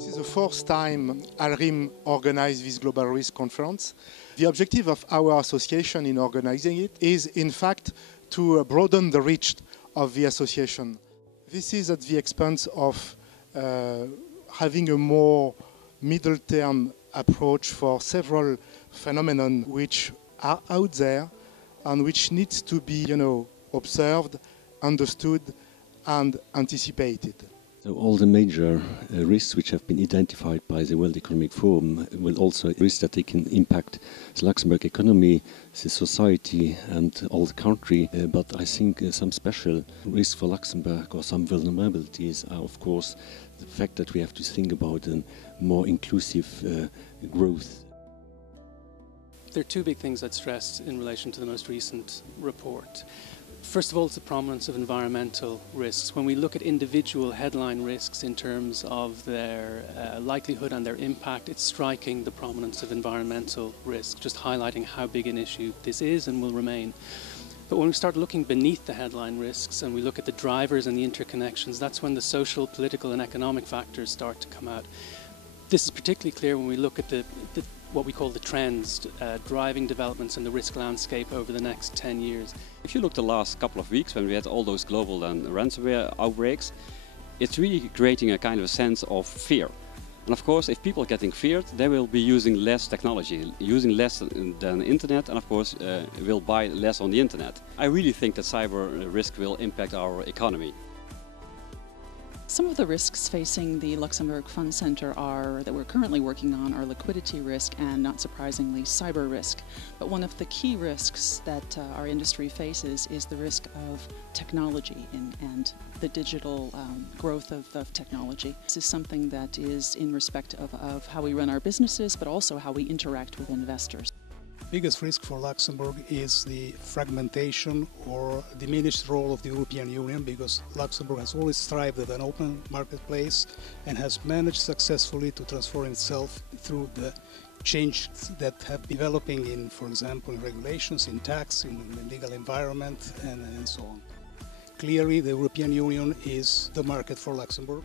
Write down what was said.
This is the fourth time ALRiM organized this Global Risk Conference. The objective of our association in organizing it is, in fact, to broaden the reach of the association. This is at the expense of having a more middle-term approach for several phenomena which are out there and which needs to be, observed, understood and anticipated. So all the major risks which have been identified by the World Economic Forum will also risks that they can impact the Luxembourg economy, the society and all the country. But I think some special risks for Luxembourg or some vulnerabilities are of course the fact that we have to think about a more inclusive growth. There are two big things I'd stress in relation to the most recent report. First of all, it's the prominence of environmental risks. When we look at individual headline risks in terms of their likelihood and their impact, it's striking the prominence of environmental risks, just highlighting how big an issue this is and will remain. But when we start looking beneath the headline risks and we look at the drivers and the interconnections, that's when the social, political and economic factors start to come out. This is particularly clear when we look at what we call the trends driving developments in the risk landscape over the next 10 years. If you look the last couple of weeks when we had all those global and ransomware outbreaks, it's really creating a kind of a sense of fear. And of course, if people are getting feared, they will be using less technology, using less than the internet, and of course will buy less on the internet. I really think that cyber risk will impact our economy. Some of the risks facing the Luxembourg Fund Center that we're currently working on are liquidity risk and, not surprisingly, cyber risk. But one of the key risks that our industry faces is the risk of technology and the digital growth of technology. This is something that is in respect of how we run our businesses, but also how we interact with investors. The biggest risk for Luxembourg is the fragmentation or diminished role of the European Union, because Luxembourg has always thrived at an open marketplace and has managed successfully to transform itself through the changes that have been developing in, for example, in regulations, in tax, in the legal environment and so on. Clearly, the European Union is the market for Luxembourg.